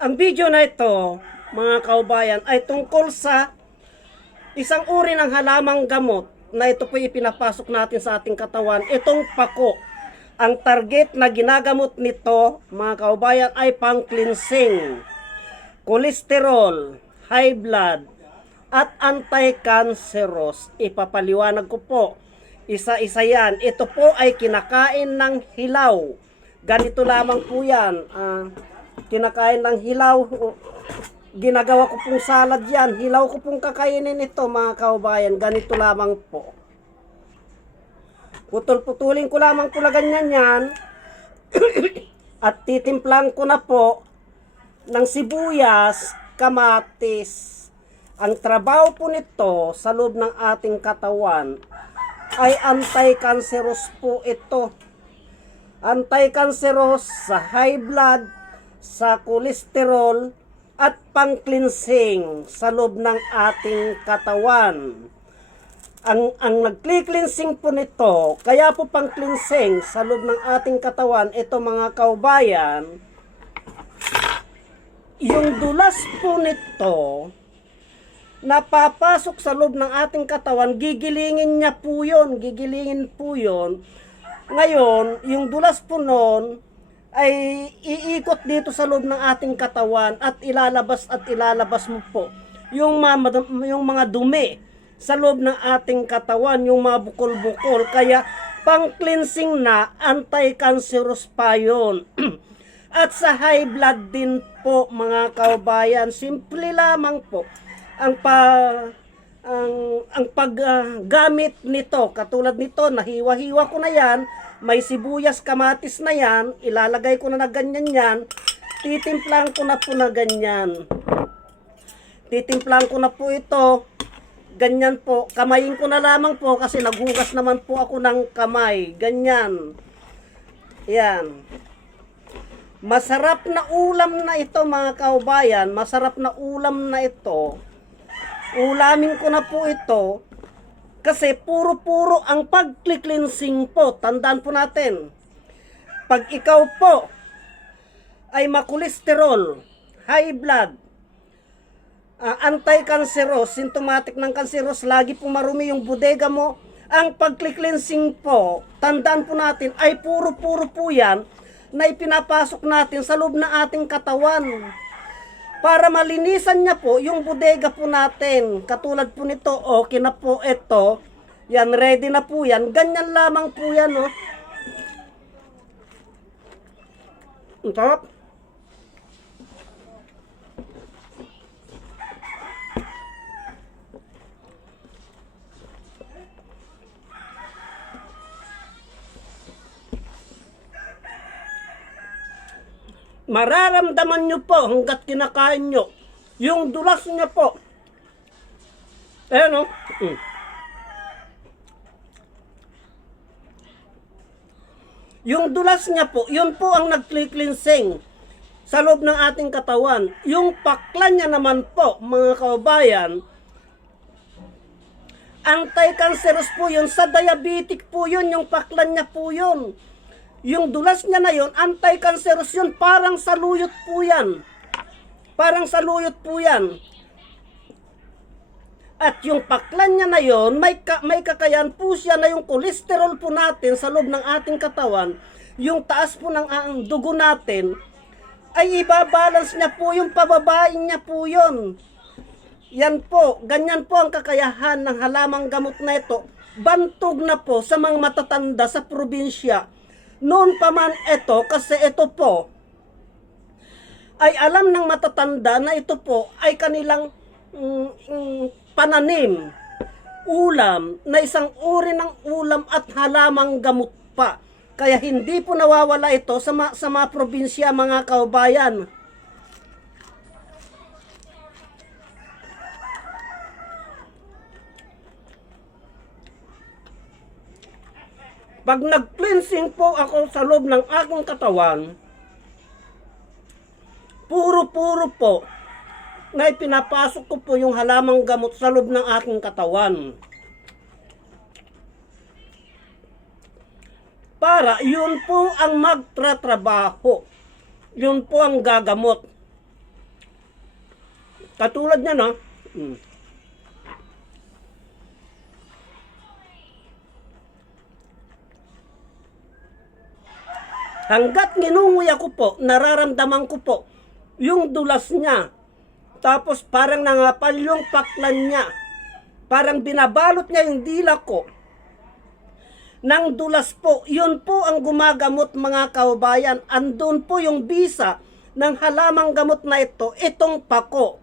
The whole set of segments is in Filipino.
Ang video na ito, mga kaubayan, ay tungkol sa isang uri ng halamang gamot na ito po ipinapasok natin sa ating katawan. Itong pako. Ang target na ginagamot nito, mga kaubayan, ay pang-cleansing, cholesterol, high blood, at anti-cancerous. Ipapaliwanag ko po. Isa-isa yan. Ito po ay kinakain ng hilaw. Ganito lamang po yan. Kinakain ng hilaw. Ginagawa ko pong salad yan. Hilaw ko pong kakainin ito, mga kaubayan. Ganito lamang po. Putol-putulin ko lamang po na ganyan yan. At titimplang ko na po ng sibuyas, kamatis. Ang trabaho po nito sa loob ng ating katawan ay anti-cancerous po ito. Anti-cancerous sa high blood, sa cholesterol, at pang-cleansing sa loob ng ating katawan. Ang nag-cleansing po nito, kaya po pang-cleansing sa loob ng ating katawan, ito mga kaubayan, yung dulas po nito, napapasok sa loob ng ating katawan, gigilingin niya po yun, gigilingin po yun. Ngayon, yung dulas po nun, ay iikot dito sa loob ng ating katawan at ilalabas mo po yung mga dumi sa loob ng ating katawan, yung mga bukol-bukol. Kaya pang-cleansing na, anti-cancerous pa yun. At sa high blood din po, mga kaubayan, simple lamang po ang paggamit nito. Katulad nito, nahiwa-hiwa ko na yan, may sibuyas, kamatis na yan, ilalagay ko na ganyan yan, titimplang ko na po na ganyan. Titimplang ko na po ito, ganyan po, kamayin ko na lamang po kasi naghugas naman po ako ng kamay, ganyan. Yan. Masarap na ulam na ito, mga kaubayan, masarap na ulam na ito. Ulamin ko na po ito kasi puro-puro ang pag-cleansing po. Tandaan po natin, pag ikaw po ay makolesterol, high blood, anti-cancerous, symptomatic ng cancerous, lagi pong marumi yung bodega mo, ang pag-cleansing po, tandaan po natin, ay puro-puro po yan na ipinapasok natin sa loob ng ating katawan para malinisan niya po yung bodega po natin. Katulad po nito, okay na po ito. Yan, ready na po yan. Ganyan lamang po yan, oh. Ang sarap. Mararamdaman nyo po hanggat kinakain nyo yung dulas niya po. Ayan, o. Yung dulas niya po, yun po ang nag-cleansing sa loob ng ating katawan. Yung pakla niya naman po, mga kaubayan, anti-cancerous po yun. Sa diabetic po yun, yung pakla niya po yun. Yung dulas niya na yun, anti-cancerous yun, parang saluyot po yan. Parang saluyot po yan. At yung paklan niya na yun, may kakayan po siya na yung cholesterol po natin sa loob ng ating katawan, yung taas po ng dugo natin, ay ibabalance niya po, yung pababain niya po yun. Yan po, ganyan po ang kakayahan ng halamang gamot na ito. Bantog na po sa mga matatanda sa probinsya. Noon pa man ito, kasi ito po ay alam ng matatanda na ito po ay kanilang pananim, ulam, na isang uri ng ulam at halamang gamot pa. Kaya hindi po nawawala ito sa mga probinsya, mga kaubayan. Pag nag-cleansing po ako sa loob ng aking katawan, puro-puro po na ipinapasok ko po yung halamang gamot sa loob ng aking katawan. Para yun po ang magtratrabaho. Yun po ang gagamot. Katulad niya, no? Hanggat nginunguy ako po, nararamdaman ko po yung dulas niya. Tapos parang nangapal yung paklan niya. Parang binabalot niya yung dila ko ng dulas po. Yun po ang gumagamot, mga kaubayan. Andun po yung bisa ng halamang gamot na ito, itong pako.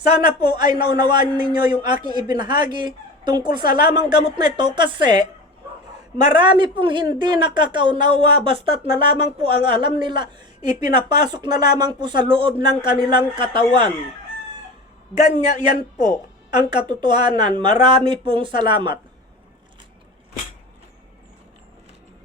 Sana po ay naunawaan ninyo yung aking ibinahagi tungkol sa halamang gamot na ito, kasi marami pong hindi nakakaunawa, basta't na lamang po ang alam nila, ipinapasok na lamang po sa loob ng kanilang katawan. Ganyan yan po ang katotohanan. Marami pong salamat.